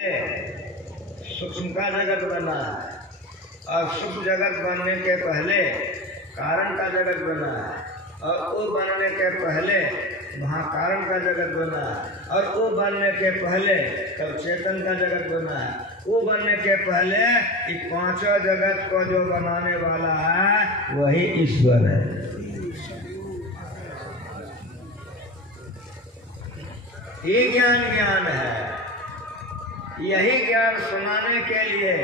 सूक्ष्म का जगत बना है और सूक्ष्म जगत बनने के पहले कारण का जगत बना है और वो बनने के पहले महाकारण का जगत बना है और वो बनने के पहले तब चेतन का जगत बना है। वो बनने के पहले ये पांचों जगत को जो बनाने वाला है वही ईश्वर है। ये ज्ञान है। यही ज्ञान सुनाने के लिए,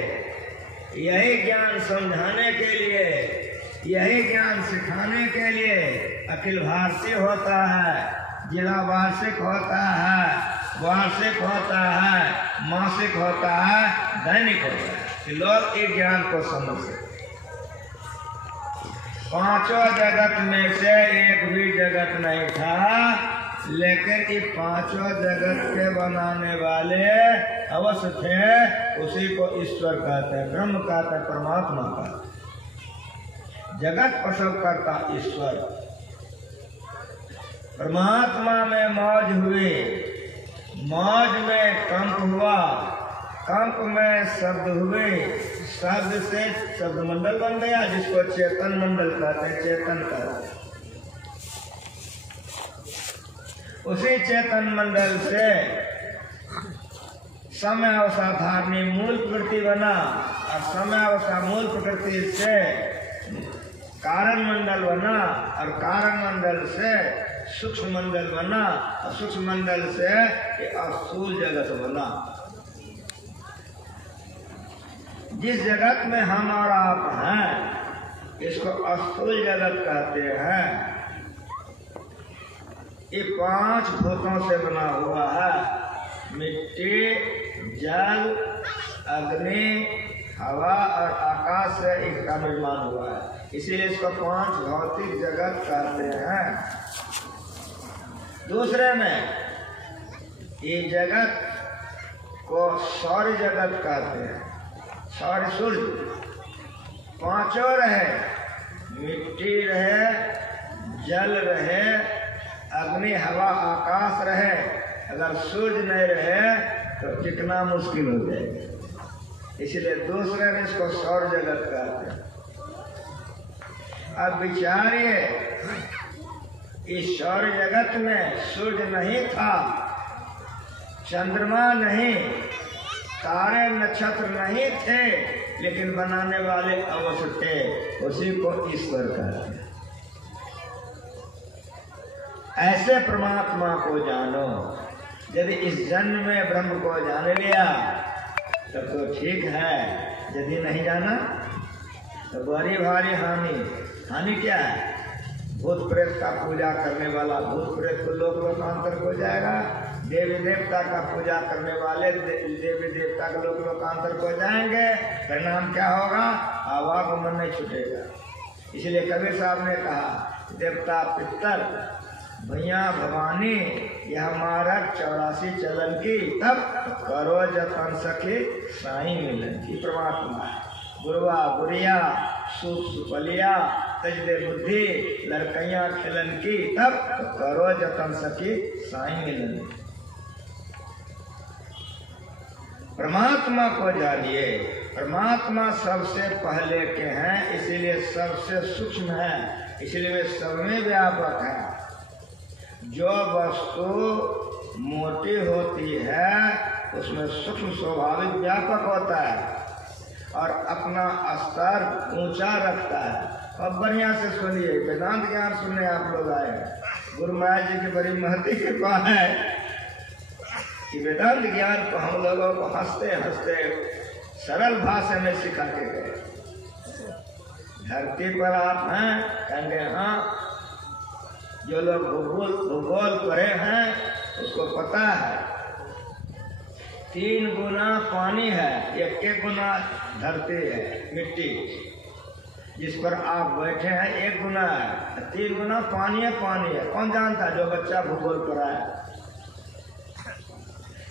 यही ज्ञान समझाने के लिए, यही ज्ञान सिखाने के लिए अखिल भारतीय होता है, जिला वार्षिक होता है, वार्षिक होता है, मासिक होता है, दैनिक होता है कि लोग इस ज्ञान को समझ सके। पांचों जगत में से एक भी जगत नहीं था, लेकिन ये पांचों जगत के बनाने वाले अवश्य थे। उसी को ईश्वर कहते हैं, ब्रह्म कहते हैं, परमात्मा कहते हैं। जगत प्रसव करता ईश्वर। परमात्मा में मौज हुई, मौज में कंप हुआ, कंप में शब्द हुए, शब्द से शब्द मंडल बन गया जिसको चेतन मंडल कहते हैं, चेतन कहते हैं। उसी चेतन मंडल से समय अवसाधारणी मूल प्रकृति बना और समय अवसा मूल प्रकृति से कारण मंडल बना और कारण मंडल से सूक्ष्म मंडल बना और सूक्ष्म मंडल से स्थूल जगत बना। जिस जगत में हम और आप हैं इसको स्थूल जगत कहते हैं। ये पांच भूतों से बना हुआ है, मिट्टी, जल, अग्नि, हवा और आकाश से इसका निर्माण हुआ है। इसीलिए इसको पांच भौतिक जगत कहते हैं। दूसरे में ये जगत को सौर जगत कहते हैं। सौर सूर्य पांचों रहे, मिट्टी रहे, जल रहे, अग्नि, हवा, आकाश रहे। अगर सूर्य नहीं रहे तो कितना मुश्किल हो जाएगा। इसलिए दूसरे ने इसको सौर जगत कहते हैं। अब विचारिए, इस सौर जगत में सूर्य नहीं था, चंद्रमा नहीं, तारे नक्षत्र नहीं थे, लेकिन बनाने वाले अवश्य थे। उसी को ईश्वर कहते हैं। ऐसे परमात्मा को जानो। यदि इस जन्म में ब्रह्म को जान लिया तब तो ठीक है, यदि नहीं जाना तो बड़ी भारी हानि। हानि क्या है? भूत प्रेत का पूजा करने वाला भूत प्रेत को लोकांतर हो जाएगा। देवी देवता का पूजा करने वाले देवी देवता के लोकांतर हो जाएंगे। परिणाम क्या होगा? आवागमन नहीं छूटेगा। इसलिए कबीर साहब ने कहा, देवता पितर भैया भवानी यह मारक 84 चलन की, तब करो जतन सके साई मिलन की। परमात्मा है। गुरुआ गुरिया सुप सुपलिया तजदे बुद्धि लड़कैया खिलन की, तब करो जतन सके साई मिलन। परमात्मा को जानिए। परमात्मा सबसे पहले के हैं, इसीलिए सबसे सूक्ष्म है, इसलिए वे सब में व्यापक है। जो वस्तु मोटी होती है उसमें सूक्ष्म स्वाभाविक व्यापक होता है और अपना स्तर ऊंचा रखता है। अब बढ़िया से सुनिए, वेदांत ज्ञान सुनने आप लोग आए हैं। गुरु महाराज जी की बड़ी महती कृपा है कि वेदांत ज्ञान को हम लोगों को हंसते हंसते सरल भाषा में सिखा के गए। धरती पर आप हैं, कहेंगे हाँ। जो लोग भूगोल पढ़े हैं उसको पता है 3 गुना पानी है, 1 गुना धरती है, मिट्टी जिस पर आप बैठे हैं 1 गुना है, 3 गुना पानी है। पानी है, कौन जानता है? जो बच्चा भूगोल पढ़ा है।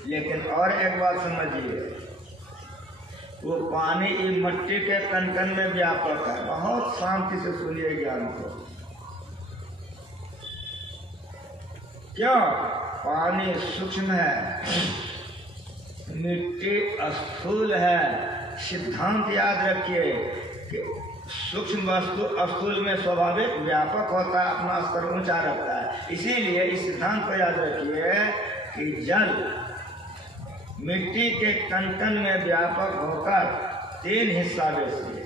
लेकिन और एक बात समझिए, वो पानी ये मिट्टी के कण कण में व्यापक है। बहुत शांति से सुनिए ज्ञान को। क्यों? पानी सूक्ष्म है, मिट्टी स्थूल है। सिद्धांत याद रखिए कि सूक्ष्म वस्तु स्थूल में स्वाभाविक व्यापक होता है, अपना स्तर ऊंचा रखता है। इसीलिए इस सिद्धांत को याद रखिए कि जल मिट्टी के कण कण में व्यापक होकर 3 हिस्सा बेची है।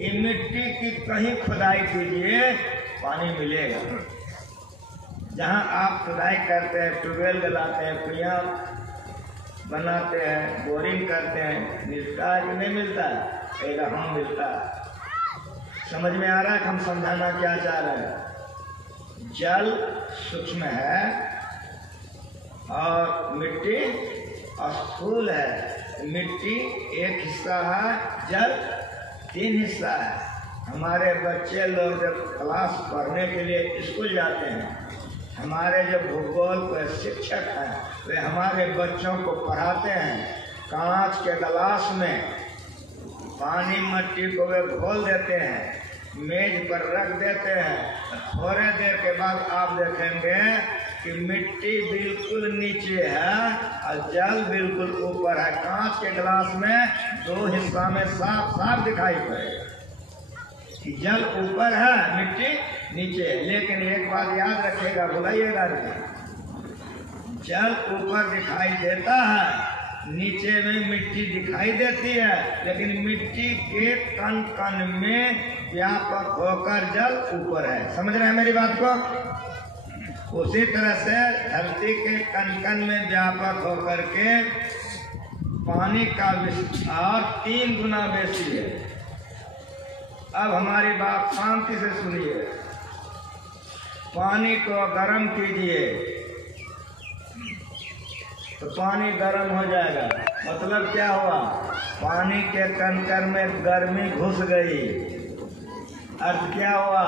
ये मिट्टी की कहीं खुदाई कीजिए पानी मिलेगा। जहाँ आप खुदाई करते हैं, ट्यूबवेल गलाते हैं, कुइयाँ बनाते हैं, बोरिंग करते हैं, मिलता है कि नहीं मिलता है? कहेगा हाँ मिलता है। समझ में आ रहा है कि हम समझाना क्या चाह रहे हैं? जल सूक्ष्म है और मिट्टी स्थूल है। मिट्टी एक हिस्सा है, जल 3 हिस्सा है। हमारे बच्चे लोग जब क्लास पढ़ने के लिए स्कूल जाते हैं, हमारे जो भूगोल के शिक्षक हैं वे हमारे बच्चों को पढ़ाते हैं। कांच के गिलास में पानी मट्टी को वे घोल देते हैं, मेज पर रख देते हैं। थोड़े देर के बाद आप देखेंगे कि मिट्टी बिल्कुल नीचे है और जल बिल्कुल ऊपर है। कांच के गिलास में 2 हिस्सा में साफ साफ दिखाई पड़ेगा कि जल ऊपर है, मिट्टी नीचे है। लेकिन एक बात याद रखिएगा, भुलाइएगा नहीं, जल ऊपर दिखाई देता है, नीचे में मिट्टी दिखाई देती है, लेकिन मिट्टी के कण कण में व्यापक होकर जल ऊपर है। समझ रहे हैं मेरी बात को? उसी तरह से धरती के कण कण में व्यापक होकर के पानी का विस्तार 3 गुना बेसी है। अब हमारी बात शांति से सुनिए। पानी को गर्म कीजिए तो पानी गर्म हो जाएगा। मतलब क्या हुआ? पानी के कण कण में गर्मी घुस गई। अर्थ क्या हुआ?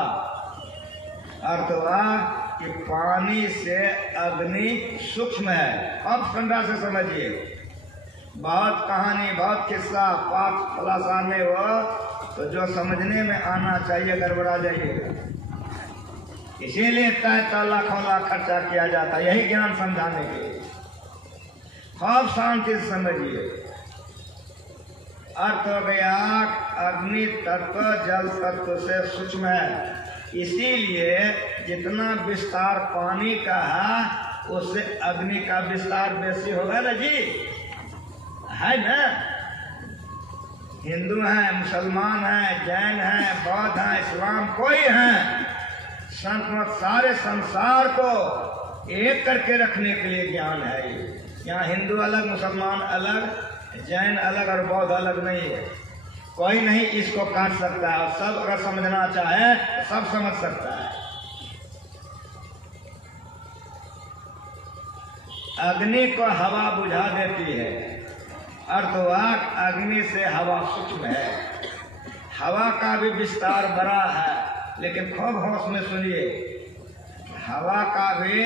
अर्थ हुआ कि पानी से अग्नि सूक्ष्म है। अब ठंडा से समझिए। बहुत कहानी, बहुत किस्सा, पाठ फलासाने हो तो जो समझने में आना चाहिए गड़बड़ा जाइएगा। इसीलिए तय लाखों लाख खर्चा किया जाता है यही ज्ञान समझाने के लिए। खूब शांति से समझिए। अर्थ हो गया अग्नि तत्व जल तत्व से सूक्ष्म है। इसीलिए जितना विस्तार पानी का है उससे अग्नि का विस्तार बेसी होगा ना जी, है ना? हिंदू हैं, मुसलमान हैं, जैन हैं, बौद्ध हैं, इस्लाम, कोई हैं, संत सारे संसार को एक करके रखने के लिए ज्ञान है। यहाँ हिंदू अलग, मुसलमान अलग, जैन अलग और बौद्ध अलग नहीं है। कोई नहीं इसको काट सकता है। सब अगर समझना चाहे तो सब समझ सकता है। अग्नि को हवा बुझा देती है। अर्थवाक अग्नि से हवा सूक्ष्म है। हवा का भी विस्तार बड़ा है, लेकिन खूब होश में सुनिए, हवा का भी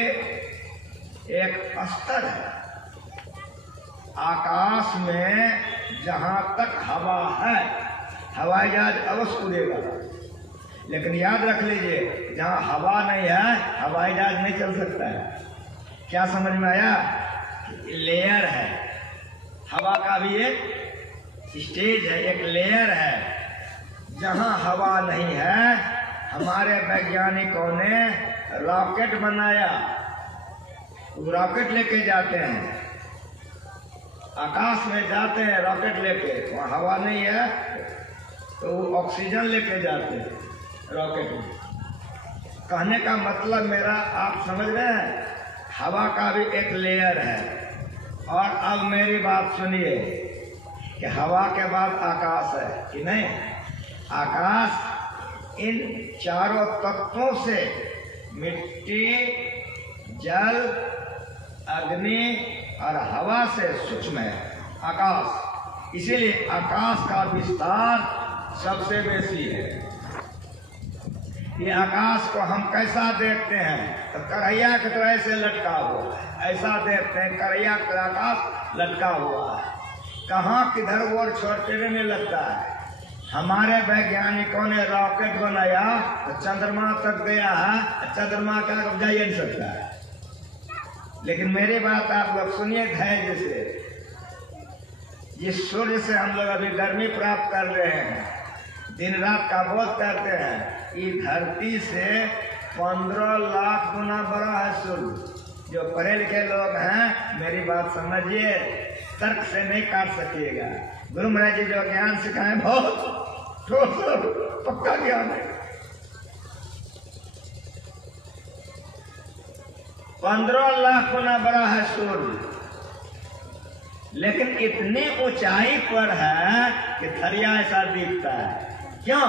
एक स्तर है। आकाश में जहाँ तक हवा है हवाई जहाज अवश्य उड़ेगा, लेकिन याद रख लीजिए जहाँ हवा नहीं है हवाई जहाज नहीं चल सकता है। क्या समझ में आया? लेयर है, हवा का भी एक स्टेज है, एक लेयर है। जहाँ हवा नहीं है हमारे वैज्ञानिकों ने रॉकेट बनाया। रॉकेट लेके जाते हैं, आकाश में जाते हैं रॉकेट लेके, वहाँ हवा नहीं है तो वो ऑक्सीजन लेके जाते हैं रॉकेट में। कहने का मतलब मेरा आप समझ रहे हैं, हवा का भी एक लेयर है। और अब मेरी बात सुनिए कि हवा के बाद आकाश है कि नहीं? आकाश इन चारों तत्वों से, मिट्टी, जल, अग्नि और हवा से सूक्ष्म है आकाश। इसीलिए आकाश का विस्तार सबसे बेसी है। ये आकाश को हम कैसा देखते हैं? तो कढ़ैया की तरह से लटका हुआ है, ऐसा देखते हैं। कढ़ैया का आकाश लटका हुआ है, कहाँ किधर वो छोटे में लगता है। हमारे वैज्ञानिकों ने रॉकेट बनाया तो चंद्रमा तक गया है, चंद्रमा का जा ही नहीं सकता है। लेकिन मेरी बात आप लोग सुनिए धैर्य से। जिस सूर्य से हम लोग अभी गर्मी प्राप्त कर रहे हैं, दिन रात का बोध करते हैं, ये धरती से 15 लाख गुना बड़ा है सूर्य। जो पढ़े लिखे लोग हैं मेरी बात समझिए, तर्क से नहीं काट सकिएगा। गुरु महाराज जी जो ज्ञान सिखाए बहुत ठोस पक्का ज्ञान है। 15 लाख गुना बड़ा है सूर्य, लेकिन इतनी ऊंचाई पर है कि थरिया ऐसा दिखता है। क्यों?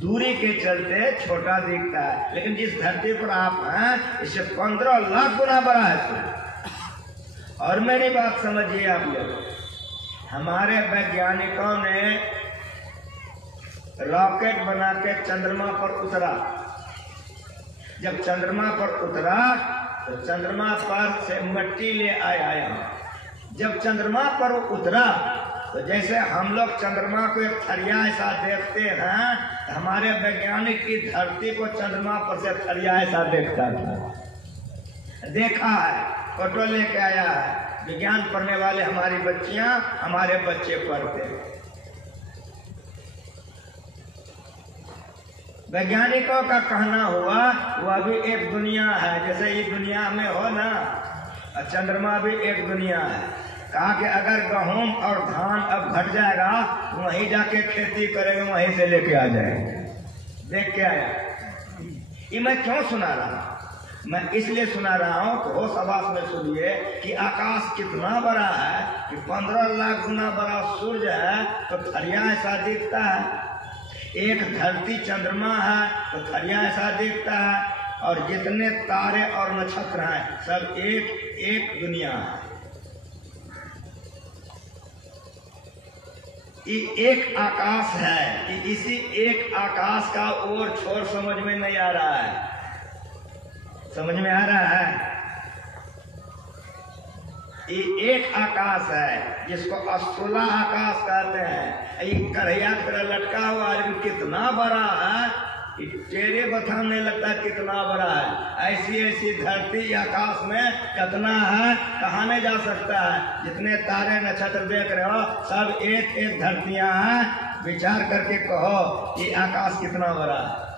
दूरी के चलते छोटा दिखता है, लेकिन जिस धरती पर आप हैं इससे 15 लाख गुना बड़ा है सूर्य। और मेरी बात समझिए आप लोग, हमारे वैज्ञानिकों ने रॉकेट बना के चंद्रमा पर उतरा। जब चंद्रमा पर उतरा तो चंद्रमा पर से मिट्टी ले आया। जब चंद्रमा पर उतरा तो जैसे हम लोग चंद्रमा को एक थरिया ऐसा देखते हैं, तो हमारे वैज्ञानिक की धरती को चंद्रमा पर से थरिया ऐसा देखता था। देखा है, फोटो लेके आया है। विज्ञान पढ़ने वाले हमारी बच्चियां, हमारे बच्चे पढ़ते हैं। वैज्ञानिकों का कहना हुआ वो अभी एक दुनिया है, जैसे ये दुनिया में हो ना, और चंद्रमा भी एक दुनिया है। कहा कि अगर गेहूं और धान अब घट जाएगा तो वहीं जाके खेती करेंगे, वहीं से लेके आ जाएंगे। देख के आया। ये मैं क्यों सुना रहा हूँ? मैं इसलिए सुना रहा हूँ कि होश आवास में सुनिए कि आकाश कितना बड़ा है कि 15 लाख गुना बड़ा सूर्य है तो थरिया ऐसा दिखता है। एक धरती चंद्रमा है तो थरिया ऐसा दिखता है। और जितने तारे और नक्षत्र हैं सब एक एक दुनिया है। ये एक आकाश है कि इसी एक आकाश का और छोर समझ में नहीं आ रहा है। समझ में आ रहा है? ये एक आकाश है जिसको अस्थूला आकाश कहते हैं। ये कढ़ैया की तरह लटका हुआ लेकिन कितना बड़ा है, टेढ़े बताने लगता कितना बड़ा है। ऐसी ऐसी धरती आकाश में कितना है, कहाँ नहीं जा सकता है। जितने तारे नक्षत्र देख रहे हो सब एक एक धरतियां हैं। विचार करके कहो ये आकाश कितना बड़ा है।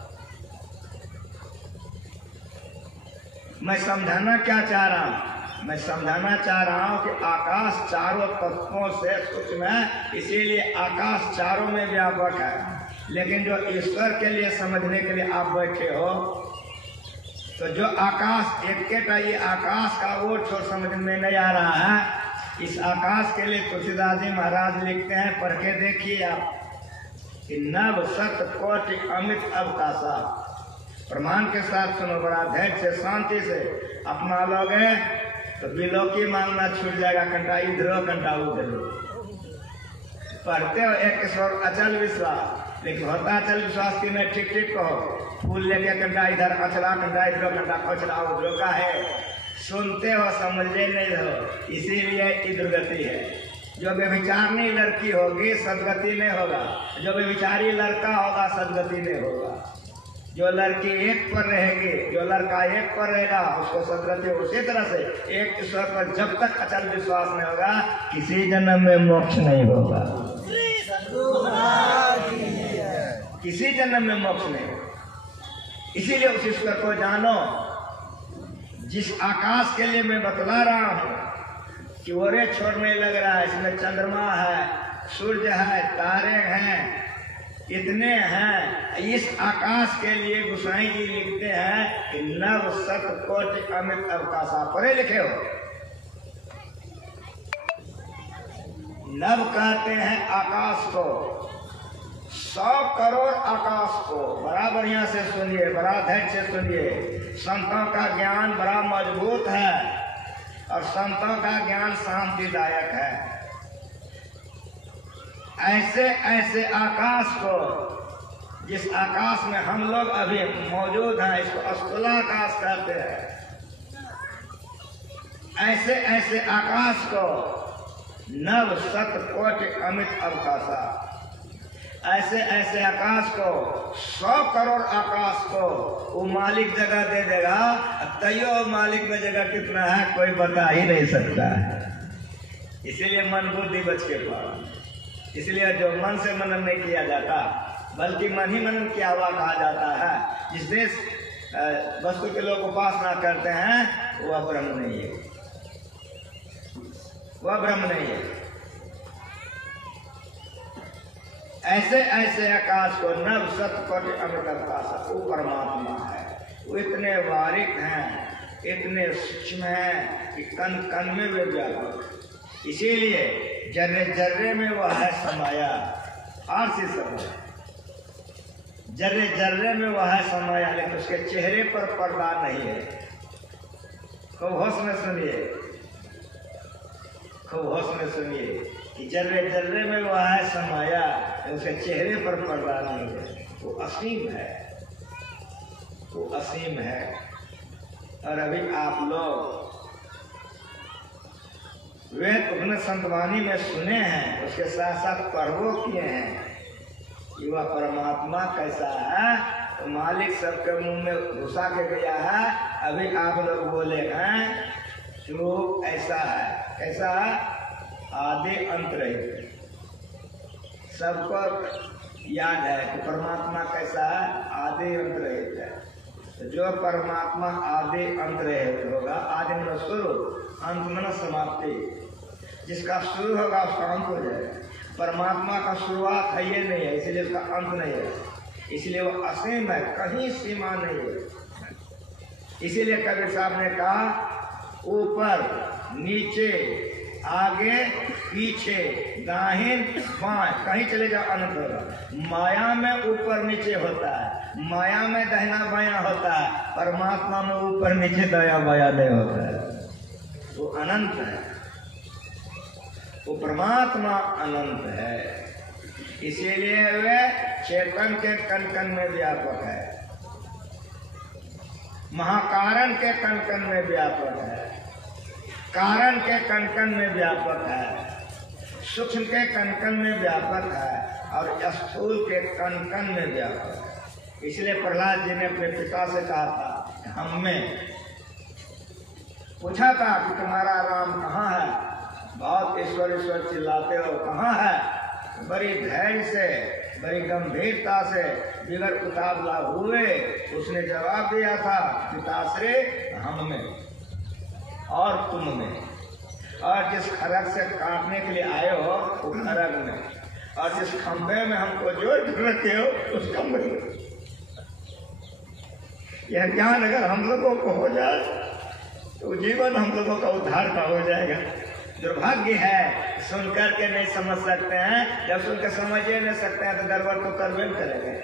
मैं समझाना क्या चाह रहा हूँ? मैं समझाना चाह रहा हूँ कि आकाश चारों तत्वों से सूक्ष्म है, इसीलिए आकाश चारों में व्यापक है। लेकिन जो ईश्वर के लिए समझने के लिए आप बैठे हो, तो जो आकाश एक ये आकाश का वो छोर समझ में नहीं आ रहा है। इस आकाश के लिए तुलसीदास जी महाराज लिखते हैं, पढ़ के देखिए आप कि नव सत कोटि अमित अवकाशा। प्रमाण के साथ सुनो, बड़ा धैर्य से शांति से अपना लोगे तो बिलोकी मांगना छूट जाएगा। घंटा इधरो घंटा उधरो पढ़ते हो एक स्वर अचल विश्वास, लेकिन होता अचल विश्वास की मैं ठीक ठीक कहो। फूल लेके घंटा इधर अचला, घंटा इधरो घंटा खोचला उधरो का है। सुनते हो समझे नहीं हो, इसीलिए की दुर्गति है। जो व्यभिचारनी लड़की होगी सदगति नहीं होगा, जो व्यभिचारी लड़का होगा सदगति नहीं होगा। जो लड़की एक पर रहेगी, जो लड़का एक पर रहेगा उसको सदगति। उसी तरह से एक ईश्वर पर जब तक अचल विश्वास नहीं होगा किसी जन्म में मोक्ष नहीं होगा। किसी जन्म में मोक्ष नहीं होगा। इसीलिए उस ईश्वर को जानो। जिस आकाश के लिए मैं बतला रहा हूँ कि ओरे छोड़ने लग रहा है, इसमें चंद्रमा है, सूर्य है, तारे हैं, इतने हैं। इस आकाश के लिए गोसाई जी लिखते हैं कि नव सत कोटि अमित अवकाशा। पढ़े लिखे हो? नव कहते हैं आकाश को, 100 करोड़ आकाश को। बड़ा बढ़िया से सुनिए, बड़ा धैर्य से सुनिए। संतों का ज्ञान बड़ा मजबूत है और संतों का ज्ञान शांतिदायक है। ऐसे ऐसे आकाश को, जिस आकाश में हम लोग अभी मौजूद हैं, इसको अस्थूला आकाश कहते हैं। ऐसे ऐसे आकाश को नव सत कोटि अमित अवकाशा। ऐसे ऐसे आकाश को, 100 करोड़ आकाश को वो मालिक जगह दे देगा। तैयो मालिक में जगह कितना है कोई बता ही नहीं सकता है। इसीलिए मन बुद्धि बच के पावन। इसलिए जो मन से मनन नहीं किया जाता बल्कि मन ही मनन किया हुआ कहा जाता है। जिस देश वस्तु के लोग उपासना करते हैं वह ब्रह्म नहीं है, वह ब्रह्म नहीं है। ऐसे ऐसे आकाश को नव सतकोटि अमृत आकाश वो परमात्मा है। वो इतने बारीक हैं, इतने सूक्ष्म हैं कि कण कण में वे व्यापक। इसीलिए जर्रे जर्रे में वह है समाया। फारसी शब्द है, जर्रे जर्रे में वह है समाया, लेकिन उसके चेहरे पर पर्दा नहीं है। खूब होश में सुनिए, खूब होश में सुनिए कि जर्रे जर्रे में वह है समाया, उसके चेहरे पर पर्दा नहीं है। वो असीम है, वो असीम है। और अभी आप लोग वेद उपनिषद संतवाणी में सुने हैं, उसके साथ साथ पढ़वो किए हैं कि वह परमात्मा कैसा है। तो मालिक सबके मुंह में घुसा के गया है। अभी आप लोग बोले हैं जो ऐसा है, कैसा है, आदि अंत रहित। सबको याद है कि परमात्मा कैसा है, आदि अंत रहित है। तो जो परमात्मा आदि अंत रहित होगा, आदि मन शुरू, अंत मन समाप्ति। जिसका शुरू होगा उसका अंत हो जाएगा। परमात्मा का शुरुआत है ये नहीं है, इसलिए उसका अंत नहीं है। इसलिए वो असीम है, कहीं सीमा नहीं है। इसीलिए कबीर साहब ने कहा ऊपर नीचे आगे पीछे दाहिन बाएं कहीं चले जाओ अनंत होगा। माया में ऊपर नीचे होता है, माया में दाहिना बायां होता है, परमात्मा में ऊपर नीचे दाया बाया नहीं होता है। वो अनंत है, वो परमात्मा अनंत है। इसीलिए वे चेतन के कण कण में व्यापक है, महाकारण के कण कण में व्यापक है, कारण के कण कण में व्यापक है, सूक्ष्म के कण कण में व्यापक है और स्थूल के कण कण में व्यापक है। इसलिए प्रहलाद जी ने अपने पिता से कहा था, हमें पूछा था कि तुम्हारा राम कहाँ है, बहुत ईश्वर ईश्वर चिल्लाते हो, कहाँ है। बड़ी धैर्य से, बड़ी गंभीरता से बिगर उतावला हुए उसने जवाब दिया था, पिताश्री हम में और तुम में, और जिस खरग से काटने के लिए आए हो वो खरग में, और जिस खंभे में हमको जोड़ रखे हो उस खंभे में। यह ज्ञान अगर हम लोगों को हो जाए तो जीवन हम लोगों का उद्धार का हो जाएगा। दुर्भाग्य है सुनकर के नहीं समझ सकते हैं, जब सुनकर समझिए नहीं सकते हैं तो गड़बड़ तो करबे करेंगे।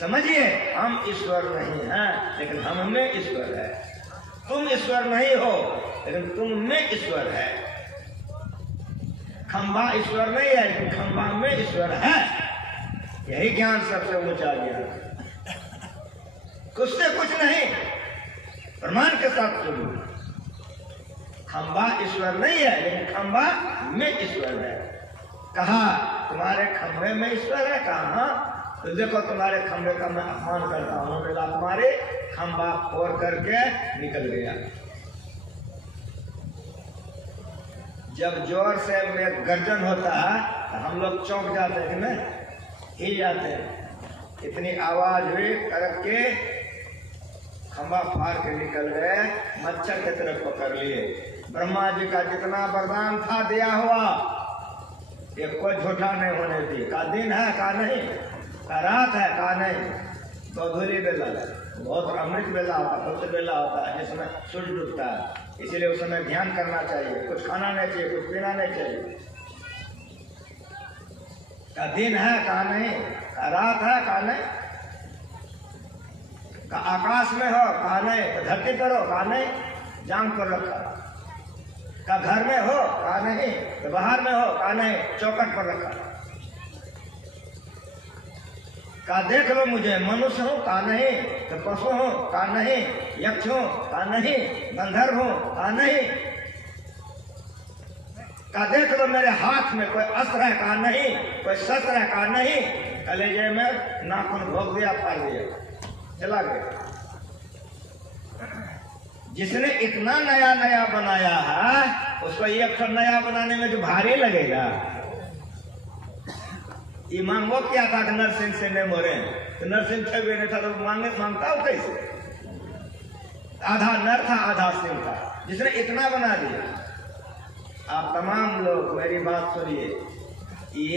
समझिए हम ईश्वर नहीं हैं लेकिन हम में ईश्वर है। तुम ईश्वर नहीं हो लेकिन तुम में ईश्वर है। खंबा ईश्वर नहीं है लेकिन खंबा में ईश्वर है। यही ज्ञान सबसे ऊंचा ज्ञान, कुछ से कुछ नहीं, प्रमाण के साथ सुनो। खंबा ईश्वर नहीं है लेकिन खंबा में ईश्वर है। कहा तुम्हारे खंबे में ईश्वर है, कहा तो देखो तुम्हारे खंबे का मैं अपमान करता हूँ, बोला तुम्हारे खंबा फोड़ करके निकल गया। जब जोर से में गर्जन होता है तो हम लोग चौंक जाते हैं ना, हिल जाते हैं। इतनी आवाज हुई, करक के खंबा फाड़ के निकल गए, मच्छर की तरफ पकड़ लिए। ब्रह्मा जी का जितना वरदान था दिया हुआ, ये कोई झूठा नहीं होने दी। का दिन है का नहीं, का रात है का नहीं, गौधूली बेला, बहुत अमृत बेला होता है, बहुत बेला होता है जिसमें सूर्य डूबता है। इसलिए उस समय ध्यान करना चाहिए, कुछ खाना नहीं चाहिए, कुछ पीना नहीं चाहिए। का दिन है का नहीं, का रात है का नहीं, का आकाश में हो का नहीं, तो धरती पर हो का नहीं, जांग पर रखा, का घर में हो का नहीं, तो बाहर में हो का नहीं, चौकट पर रखा। का देख लो मुझे, मनुष्य हूँ का नहीं, तो पशु हूँ का नहीं, यक्ष हूँ का नहीं, गंधर्व हूँ का नहीं। का देख लो मेरे हाथ में कोई अस्त्र है का नहीं, कोई शस्त्र है का नहीं। कलेजे में नाखून भोग दिया, फाड़ दिया, चला गया। जिसने इतना नया नया बनाया है उसको एक तो नया बनाने में जो भारी लगेगा। ये मांगो क्या था कि नरसिंह से नहीं मरे, तो नरसिंह थे भी नहीं था तो मांगता हो कैसे? आधा नर था आधा सिंह था, जिसने इतना बना दिया। आप तमाम लोग मेरी बात सुनिए,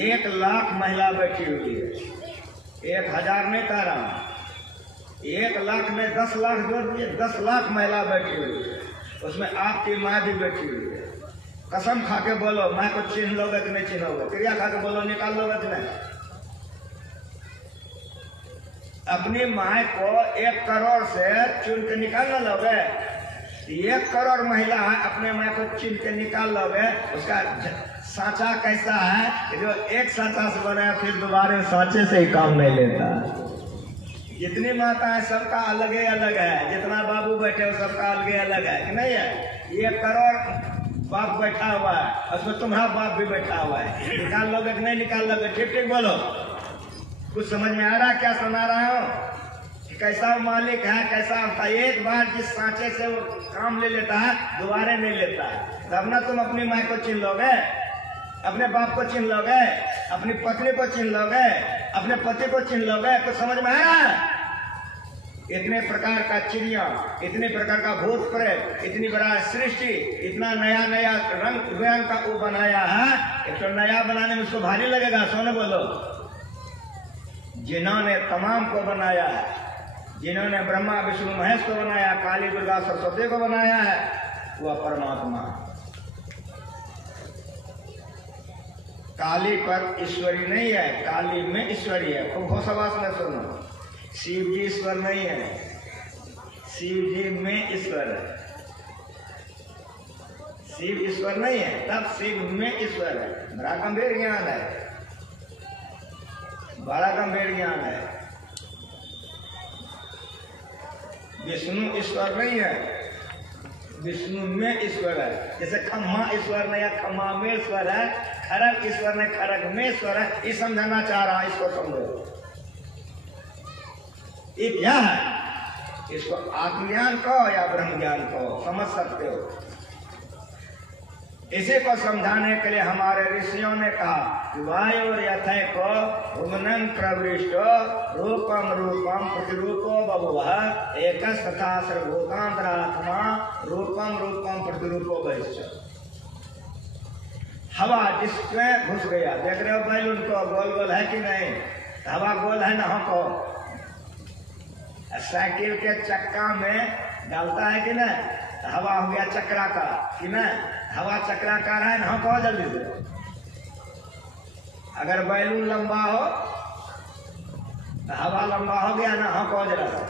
1 लाख महिला बैठी हुई है, 1000 नहीं कह रहा हूं, 1 लाख में 10 लाख जोड़ दिए, 10 लाख महिला बैठी हुई है, उसमें आपकी माँ भी बैठी हुई है। कसम खा के बोलो मैं को चिन्ह लोगे कि नहीं चिन्होगे? क्रिया खा के बोलो निकाल लोगे कि नहीं? अपनी माँ को 1 करोड़ से चुन के निकाल ना लोगे? 1 करोड़ महिला है, अपने माँ को चुन के निकाल लोगे? उसका सांचा कैसा है कि जो एक सांचा से बना फिर दोबारा सांचे से ही काम नहीं लेता। जितनी माता है सबका अलग है, जितना बाबू बैठे हो सबका अलग है कि नहीं है? 1 करोड़ बाप बैठा हुआ है, उसमें तुम्हारा बाप भी बैठा हुआ है। निकाल लोगे कि नहीं निकाल लोगे? ठीक ठीक बोलो। कुछ समझ में आ रहा क्या सुना रहा हूँ? कैसा मालिक है, कैसा होता है। एक बार जिस सांचे से वो काम ले लेता है दोबारा नहीं लेता है। तब ना तुम अपनी माँ को चिन्ह लोगे, अपने बाप को चिन्ह लोगे, अपनी पत्नी को चिन्ह लोगे, अपने पति को चिन्ह लोगे। कुछ समझ में आ रहा है? इतने प्रकार का चिड़िया, इतने प्रकार का भूत प्रेत, इतनी बड़ा सृष्टि, इतना नया नया रंग व्यंग का वो बनाया है। एक तो नया बनाने में उसको भारी लगेगा। सोने बोलो। जिन्होंने तमाम को बनाया है, जिन्होंने ब्रह्मा विष्णु महेश को बनाया, काली दुर्गा सरस्वती को बनाया है, वह परमात्मा। काली पर ईश्वरी नहीं है, काली में ईश्वरी है। खूब होशवास में सुनो। शिव जी ईश्वर नहीं है, शिव जी में ईश्वर है। शिव ईश्वर नहीं है, तब शिव में ईश्वर है। बड़ा गंभीर ज्ञान है, बड़ा गंभीर ज्ञान है। विष्णु ईश्वर नहीं है, विष्णु में ईश्वर है। जैसे खम्मा ईश्वर नहीं है, खम्मा में ईश्वर है। खरग ईश्वर नहीं, खरग में ईश्वर है। ये समझाना चाह रहा है, इसको समझो। ये क्या है? इसको आत्मज्ञान कहो या ब्रह्म ज्ञान कहो, समझ सकते हो। इसी को समझाने के लिए हमारे ऋषियों ने कहा वायु यथे को भुवनं प्रविष्टो रूपम रूपम प्रतिरूपो बभुवः एकस तथा सर्वभूतांतरात्मा रूपम रूपम प्रतिरूपो भविष्य। हवा जिसमें घुस गया, देख रहे हो बैलून को गोल गोल है कि नहीं? हवा गोल है ना? हमको साइकिल के चक्का में डालता है कि ना, हवा हो गया चक्राकार कि ना? हवा चक्राकार है ना? कहो जल्दी से। अगर बैलून लंबा हो तो हवा लंबा हो गया ना? कहो जरा सा।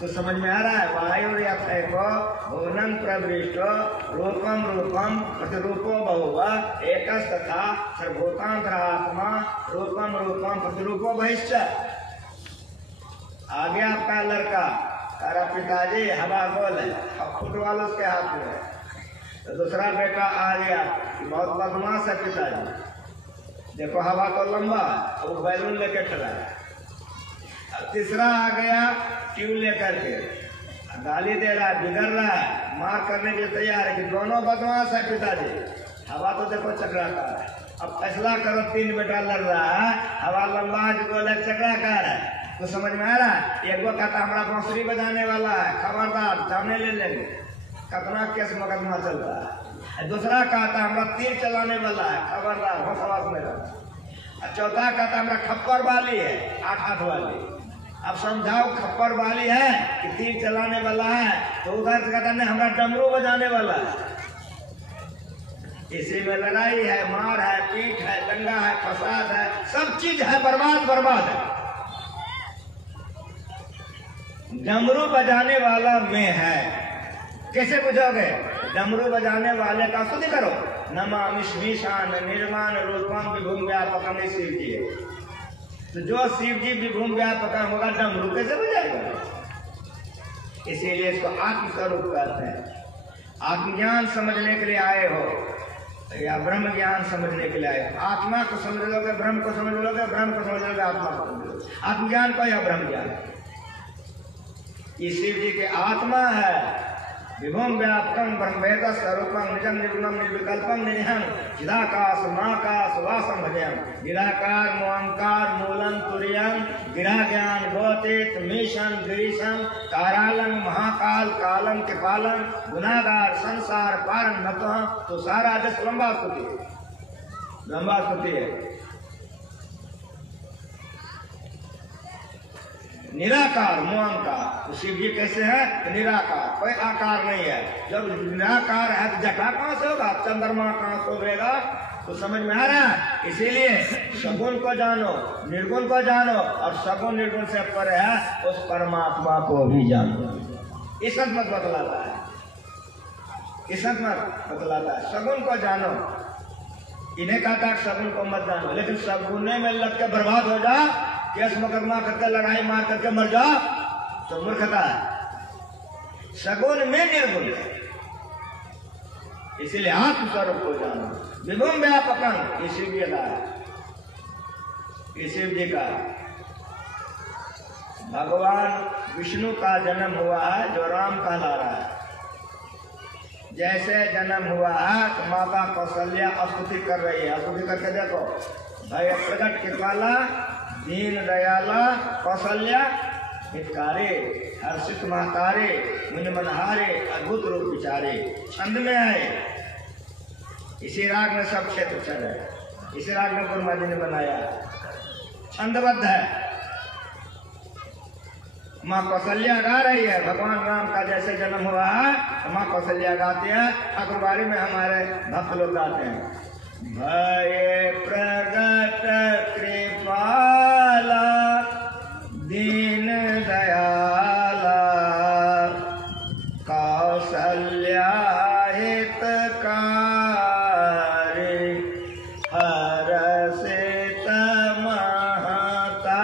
तो समझ में आ रहा है? वायु यथैको भुवनं प्रविष्टो रूपम रूपम प्रतिरूपो बहुवः एकस तथा सर्वभूतांतरात्मा रूपम रूपम प्रतिरूपो भविष्य। आ गया आपका लड़का, तारा पिताजी हवा गोल है, फुटबॉल उसके हाथ में है। तो दूसरा बेटा आ गया, बहुत बदमाश है पिताजी, देखो हवा तो लंबा है, वो बैलून लेके खड़ा है। अब तीसरा आ गया ट्यूब लेकर के, गाली दे रहा है, बिगड़ रहा है, मार करने के लिए तैयार है कि दोनों बदमाश है पिताजी। हवा तो देखो चक्राकार है। अब फैसला करो, 3 बेटा लड़ रहा है, हवा लंबा है, गोल है, चक्राकार है। तो समझ में आ रहा है? एक वो कहता हमारा बांसुरी बजाने वाला है, खबरदार जाने ले लेंगे, कितना केस मुकदमा चल रहा है। दूसरा कहता हमारा तीर चलाने वाला है, खबरदार होशवास में रहो। चौथा कहता हमारा खप्पर वाली है, 8 हाथ वाली। अब समझाओ खप्पर वाली है कि तीर चलाने वाला है? तो उधर से कहता नहीं हमारा डमरू बजाने वाला है। इसी में लड़ाई है, मार है, पीठ है, दंगा है, फसाद है, सब चीज है, बर्बाद है। डमरू बजाने वाला में है, कैसे बुझोगे? डमरू बजाने वाले का स्तुति करो। नमामि श्मीशान निर्माण रूपम विभुम व्यापकम, शिव जी है। तो जो शिव जी विभुम व्यापकम होगा, डमरू कैसे बजाएगा? इसीलिए इसको आत्मस्वरूप कहते हैं। आत्मज्ञान समझने के लिए आए हो या ब्रह्म ज्ञान समझने के लिए आए हो? आत्मा को समझ लोगे, ब्रह्म को समझ लोगे, ब्रह्म को समझ लोगे, आत्मा को समझ लोगे। आत्मज्ञान को या ब्रह्म ज्ञान? ये शिव जी के आत्मा है, विभुम व्यापकं ब्रह्मवेद स्वरूपं निजं निर्गुणं निर्विकल्पं निरहं चिदाकाश महाकाश वासं भजयं निराकार मोहंकार मूलं तुर्यं गिराज्ञान गोतीत मीशं गिरीशं कारालं महाकाल कालं कृपालं गुनागार संसार पारन मतः तो सारा दस लंबा स्तुति है। निराकार मोहंकार तो शिव जी कैसे है? निराकार, कोई आकार नहीं है। जब निराकार है तो जटा कहां से होगा, चंद्रमा कहां से होगा, तो समझ में आ रहा है। इसीलिए सगुण को जानो, निर्गुण को जानो, और सगुण निर्गुण से परे है उस परमात्मा को भी जानो। इसत मत बतलाता है, इसत मत बतलाता है। सगुण को जानो, इन्हें कहता है सगुण को मत जानो, लेकिन सगुने में लग के बर्बाद हो जा, केस मुकदमा करके लड़ाई मार करके मर जाओ तो मूर्खता है। सगुण में निर्गुण है, इसीलिए आत्म स्वरूप को जानो। विभुम व्यापकं, ये शिव जी का है, ये शिव जी का। भगवान विष्णु का जन्म हुआ है जो राम कहला रहा है। जैसे जन्म हुआ है तो माता कौशल्या स्तुति कर रही है, स्तुति करके देखो, भय प्रगट कृपाला दीन दयाला कौशल्या हितकारे हर्षित महतारे मुनि मनहारे अद्भुत रूप विचारे। छंद में आए, इसी राग में सब क्षेत्र छंद है, इसी राग में गुरुमा जी ने बनाया, छंदबद्ध है। माँ कौशल्या गा रही है, भगवान राम का जैसे जन्म हुआ है तो माँ कौशल्या गाती है। ठाकुरबाड़ी में हमारे भक्त लोग गाते हैं, भय प्रगट कृपाला दीन दयाला कौशल्या हितकारी हर्षित महतारे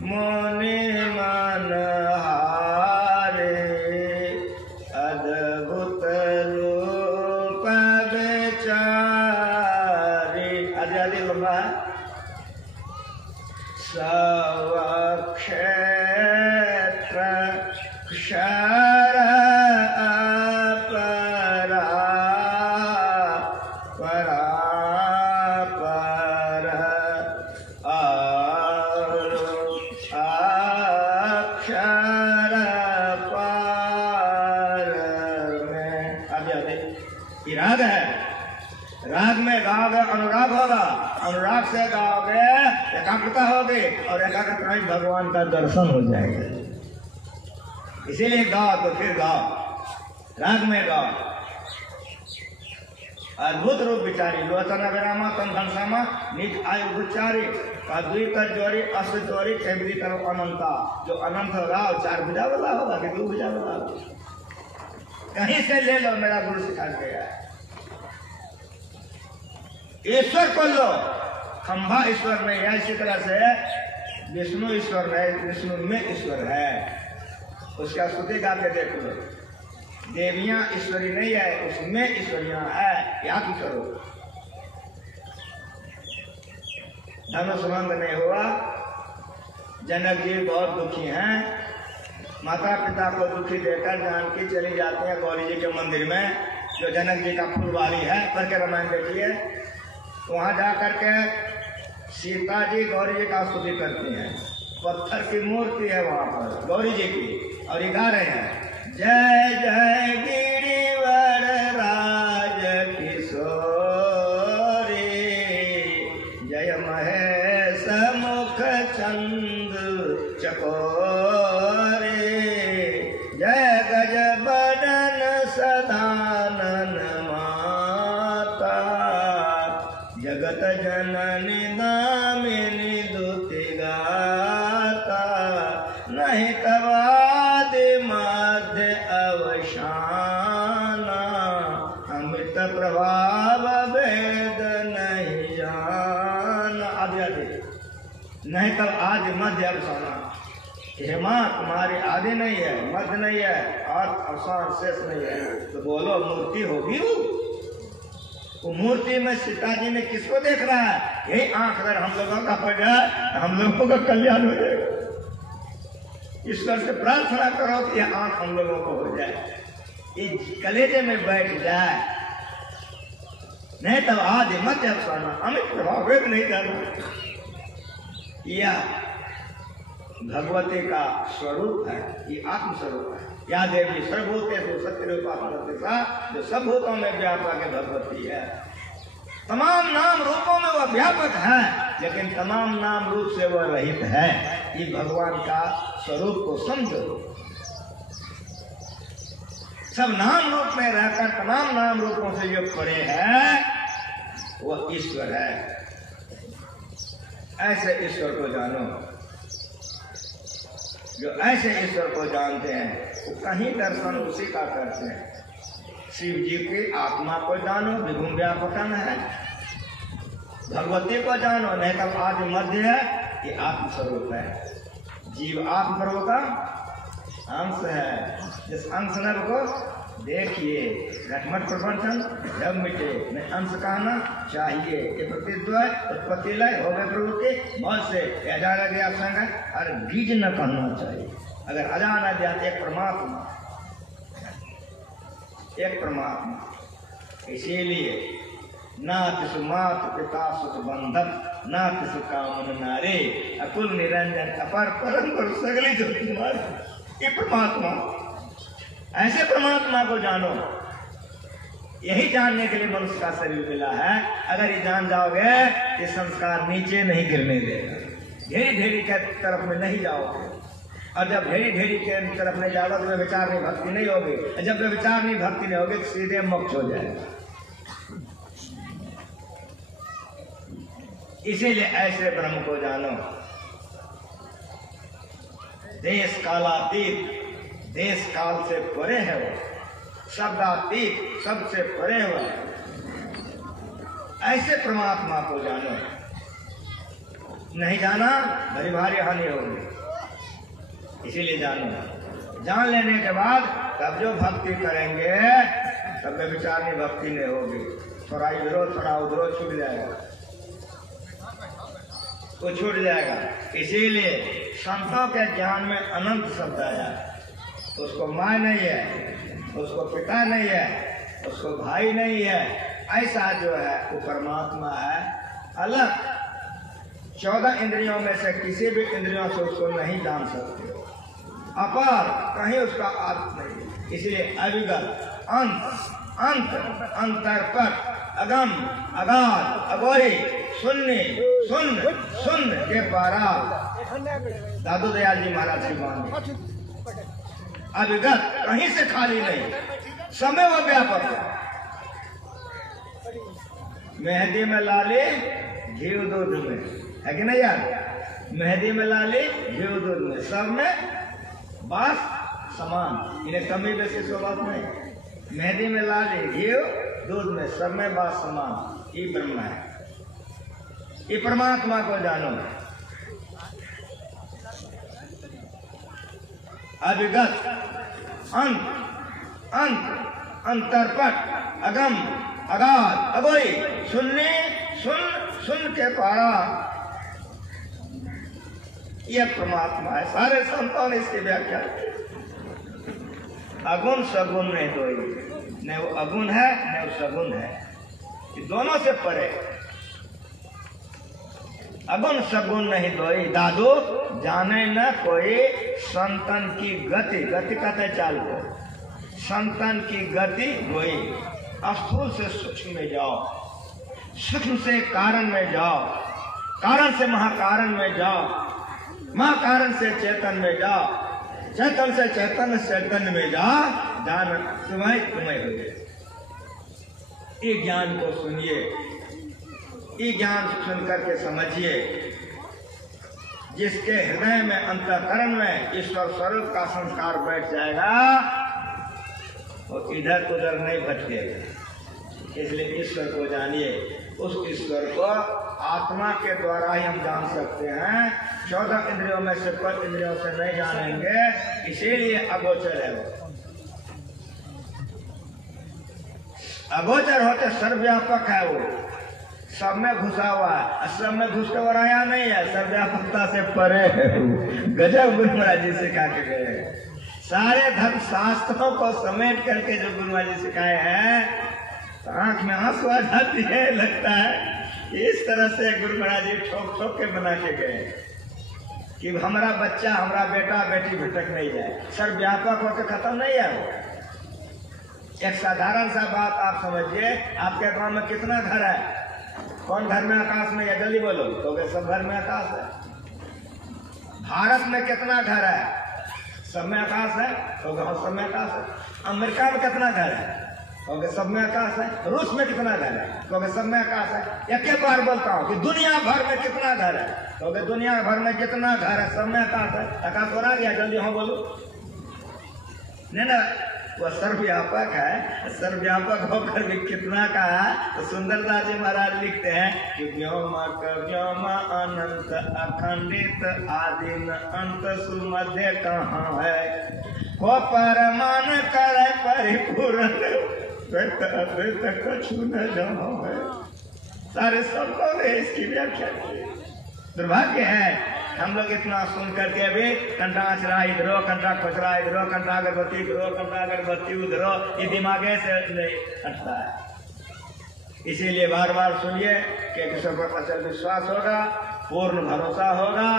मुनि मनहारे अद्भुत रूप विचारे। आदि आदि लंबा है। सवक्षेत्र क्षर अपरा परा पर अक्षर पार में। आगे आगे ये राग है, राग में गाओगे अनुराग होगा, अनुराग से गाओगे एकाग्रता होगी, और एकाग्रता में भगवान का दर्शन हो जाएगा। इसीलिए गाओ तो फिर गाओ, राग में गाओ। अद्भुत रूप विचारी लोचन विरामा तम घनश्यामा निज आयु गुचारी द्वीप जोरी अष्ट जोरी चैबरी करो अनंता। जो अनंत होगा वो 4 भुजा वाला होगा कि 2 भुजा वाला होगा, कहीं से ले लो, मेरा गुरु सिखा गया है। ईश्वर को लो, खंभा ईश्वर नहीं है, इसी तरह से विष्णु ईश्वर है, विष्णु में ईश्वर है, उसका स्तुति गा के देख लो। देवियां ईश्वरी नहीं है, उसमें ईश्वरियां है, याद करो। धनुष भंग नहीं हुआ, जनक जी बहुत दुखी हैं, माता पिता को दुखी देकर जानकी चली जाती है गौरी जी के मंदिर में, जो जनक जी का फुलवारी है, पढ़ के रामायण देखिए। वहां जाकर के सीता जी गौरी जी का स्तुति करती हैं, पत्थर की मूर्ति है वहां पर गौरी जी की, और ये गा रहे हैं, जय जय गिरिवर राज किशोरी जय महेश मुख चंद चकोरे जय गज बदन सदानन माता जगत जननी दामिनी दुति गाता नहीं तवादि मध्य अवसाना अमृत प्रभाव वेद नहीं जान। आदि आदि नहीं तब आदि मध्य अवसाना। हे माँ तुम्हारी आदि नहीं है, मध्य नहीं है और अवसान शेष नहीं है, तो बोलो मूर्ति होगी वो मूर्ति में सीता जी ने किसको देख रहा है? यही आंख अगर हम लोगों का पड़ जाए हम लोगों का कल्याण हो जाएगा। ईश्वर से प्रार्थना करो कि यह आंख हम लोगों को हो जाए, ये कलेजे में बैठ जाए, नहीं तब आदि मध्य अफसाना अमित प्रभाव वेद नहीं करना। यह भगवती का स्वरूप है, ये आत्मस्वरूप है। या देवी सर्वभूते तो सत्य रूपा, जो सब भूतों में व्यापक है भगवती है। तमाम नाम रूपों में वह व्यापक है, लेकिन तमाम नाम रूप से वह रहित है। ये भगवान का स्वरूप को समझो। सब नाम रूप में रहकर तमाम नाम रूपों से जो परे है वह ईश्वर है। ऐसे ईश्वर को जानो। जो ऐसे ईश्वर को जानते हैं वो कहीं दर्शन उसी का करते हैं। शिव जी की आत्मा को जानो, विभुम व्यापकन है। भगवती को जानो, नहीं तब आदि मध्य है, ये आत्मस्वरूप है। जीव आत्मस्वरूप का अंश है। जिस अंश नर को देखिए, घटमट प्रपंचन जब मिटे मैं अंश कहना चाहिए। ये प्रतिद्वय उत्पत्ति लय हो गए प्रभु के मौत से अजाना गया संग और बीज न कहना चाहिए। अगर अजाना गया एक परमात्मा, एक परमात्मा। इसीलिए ना किसु मात पिता सुख बंधन, ना किसु कामन नारे, अकुल निरंजन अपर परम पर सगली जो तुम्हारे। ये परमात्मा, ऐसे परमात्मा को जानो। यही जानने के लिए मनुष्य का शरीर मिला है। अगर ये जान जाओगे ये संस्कार नीचे नहीं गिरने देगा, ढेरी ढेरी के तरफ में नहीं जाओगे। और जब ढेरी ढेरी के तरफ नहीं जाओगे तो विचार नहीं भक्ति नहीं होगी। जब विचार नहीं भक्ति नहीं होगी तो सीधे मोक्ष हो जाएगा। इसीलिए ऐसे ब्रह्म को जानो। देश कालातीत, देश काल से परे है वो, शब्दातीत, सबसे परे हुआ। ऐसे परमात्मा को जानो। नहीं जाना बड़ी भारी हानि होगी। इसीलिए जानो। जान लेने के बाद तब जो भक्ति करेंगे तब में विचारनी भक्ति नहीं होगी। थोड़ा विरोध थोड़ा उधरोध छूट जाएगा, वो छूट जाएगा। इसीलिए संतों के ज्ञान में अनंत शब्द आया। उसको माँ नहीं है, उसको पिता नहीं है, उसको भाई नहीं है। ऐसा जो है वो परमात्मा है अलग। 14 इंद्रियों में से किसी भी इंद्रियों से उसको नहीं जान सकते। अपार, कहीं उसका अर्थ नहीं। इसलिए अविगत, अंत, अंत, अंतरपट, अगम, अगाध, अगोरी, शून्य, शून्य, शून्य के पारा। दादू दयाल जी महाराज की बात। अविगत, कहीं से खाली नहीं, समय वो व्यापक है। मेहंदी में लाली, घी दूध में, है कि नहीं यार? मेहंदी में लाली, घी दूध में, सब में बात समान। इन्हें कमी बेसी सो बात नहीं। मेहंदी में लाली, घी दूध में, सब में बात समान। ये ब्रह्म है। ये परमात्मा को जानो। अविगत, अंत, अंत, अंतरपट, अगम, अगाध, अगोई, शून्य, शून्य, शून्य के पारा। यह परमात्मा है। सारे संतों ने इसकी व्याख्या की। अगुण सगुण नहीं दोई, न वो अगुण है न वो सगुण है। ये दोनों से परे। अगुण सगुण नहीं दोई, दादू जाने न कोई संतन की गति। गति कहते चाल को। संतन की गति गोई। स्थूल से सूक्ष्म में जाओ, सूक्ष्म से कारण में जाओ, कारण से महाकारण में जाओ, महाकारण से चेतन में जाओ, चेतन से चैतन्य में जाओ। ज्ञान तुम्हें हो जाए। ये ज्ञान को सुनिए, ये ज्ञान सुन करके समझिए। जिसके हृदय में अंतःकरण में ईश्वर स्वरूप का संस्कार बैठ जाएगा वो इधर उधर नहीं भटकेगा। इसलिए ईश्वर को जानिए। उस ईश्वर को आत्मा के द्वारा ही हम जान सकते हैं। 14 इंद्रियों में से 5 इंद्रियों से नहीं जानेंगे। इसीलिए अगोचर है वो। अगोचर होते सर्वव्यापक है वो। सब में घुसा हुआ है, सब में घुस के और आया नहीं है, सर्वव्यापकता से परे है। गजब गुरु महाराज जी सिखा के गए। सारे धर्म शास्त्रों को समेट करके जो गुरु महाराज जी सिखाए हैं, तो आंख में आंसू आ जाती है, लगता है इस तरह से गुरु महाराज जी ठोक ठोक के बना के गए कि हमारा बच्चा, हमारा बेटा बेटी भटक नहीं जाए, सर्वव्यापक होकर खत्म नहीं है। एक साधारण सा बात आप समझिए, आपके गांव में कितना घर है? कौन घर में आकाश में है? जल्दी बोलो। तो सब घर में आकाश है। भारत में कितना घर है? सब में आकाश है। तो गाँव सब में आकाश है। अमेरिका में कितना घर है? क्योंकि सब में आकाश है। रूस में कितना घर है? क्योंकि सब में आकाश है। एक बार बोलता हूँ कि दुनिया भर में कितना घर है? क्योंकि दुनिया भर में जितना घर है सब में आकाश है। आकाश हो रहा गया? जल्दी हाँ बोलो। नहीं ना, वह सर्वव्यापक है। सर्वव्यापक होकर भी कितना का है? तो सुंदरदास जी महाराज लिखते हैं कि व्योम अनंत अखंडित आदि न अंत सुमध्य कहाँ है, को परमान करे परिपूर्ण कछु न जहाँ है। सारे शब्दों ने इसकी व्याख्या की। दुर्भाग्य है हम लोग इतना सुन करके अभी कंटा अचरा इधरो, कंटा खुचरा इधरो, कंटा अगरबत्ती इधरो, कंटा अगरबत्ती उधरो, ये दिमागे से नहीं हटता है। इसीलिए बार बार सुनिए कि ईश्वर पर अचल विश्वास होगा, पूर्ण भरोसा होगा,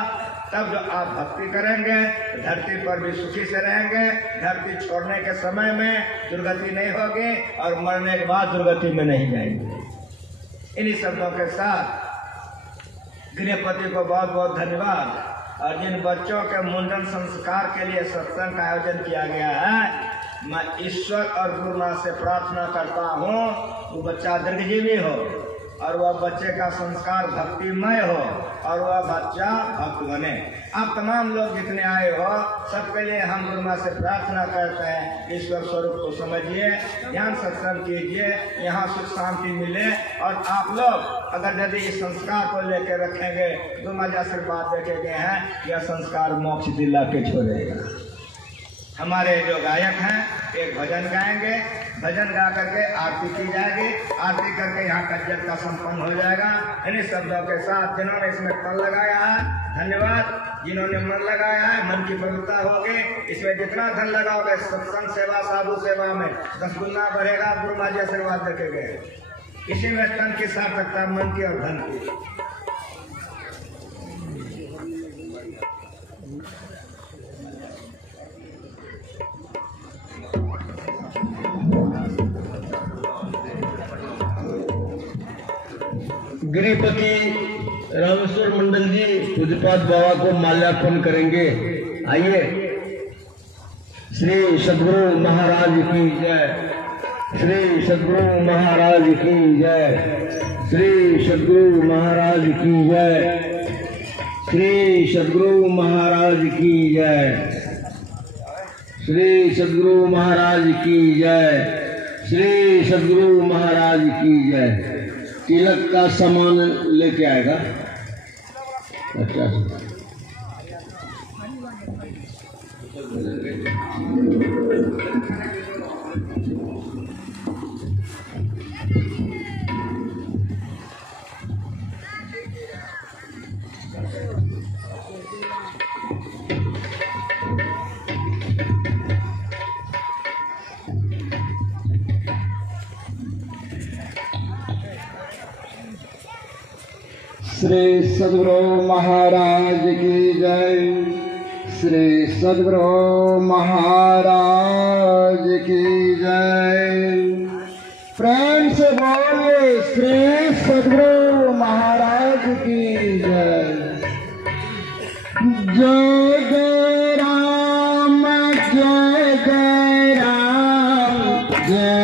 तब जो आप भक्ति करेंगे धरती पर भी सुखी से रहेंगे। धरती छोड़ने के समय में दुर्गति नहीं होगी और मरने के बाद दुर्गति में नहीं जाएंगे। इन्हीं शब्दों के साथ गृहपति को बहुत बहुत धन्यवाद। और जिन बच्चों के मुंडन संस्कार के लिए सत्संग का आयोजन किया गया है, मैं ईश्वर और गुरु महाराज से प्रार्थना करता हूँ वो बच्चा दीर्घजीवी हो और वह बच्चे का संस्कार भक्तिमय हो और वह बच्चा भक्त बने। आप तमाम लोग जितने आए हो सबके लिए हम गुरु महाराज से प्रार्थना करते हैं, ईश्वर स्वरूप को समझिए, ध्यान सत्संग कीजिए, यहाँ सुख शांति मिले। और आप लोग अगर यदि इस संस्कार को लेकर रखेंगे, गुरु महाराज आशीर्वाद देखे गए हैं, यह संस्कार मोक्ष दिला के छोड़ेगा। हमारे जो गायक हैं एक भजन गाएंगे, भजन गा करके आरती की जाएगी, आरती करके यहाँ का जग का संपन्न हो जाएगा। इन्हीं शब्दों के साथ जिन्होंने इसमें तन लगाया है धन्यवाद, जिन्होंने मन लगाया है मन की पवित्रता होगी। इसमें जितना धन लगाओगे सत्संग सेवा साधु सेवा में 10 गुना बढ़ेगा। गुरु महाराज आशीर्वाद देखे गए। इसी में तन की सार्थकता मन की और धन की। गृहपति रामेश्वर मंडल जी पूज्यपाद बाबा को माल्यार्पण करेंगे। आइए। श्री सद्गुरु महाराज की जय, श्री सद्गुरु महाराज की जय, श्री सद्गुरु महाराज की जय, श्री सद्गुरु महाराज की जय, श्री सद्गुरु महाराज की जय, श्री सद्गुरु महाराज की जय। तिलक का सामान लेके आएगा। अच्छा श्री सद्गुरु महाराज की जय, श्री सद्गुरु महाराज की जय। प्रेम से बोलिए श्री सद्गुरु महाराज की जय। जय जय राम, जय जय राम, जय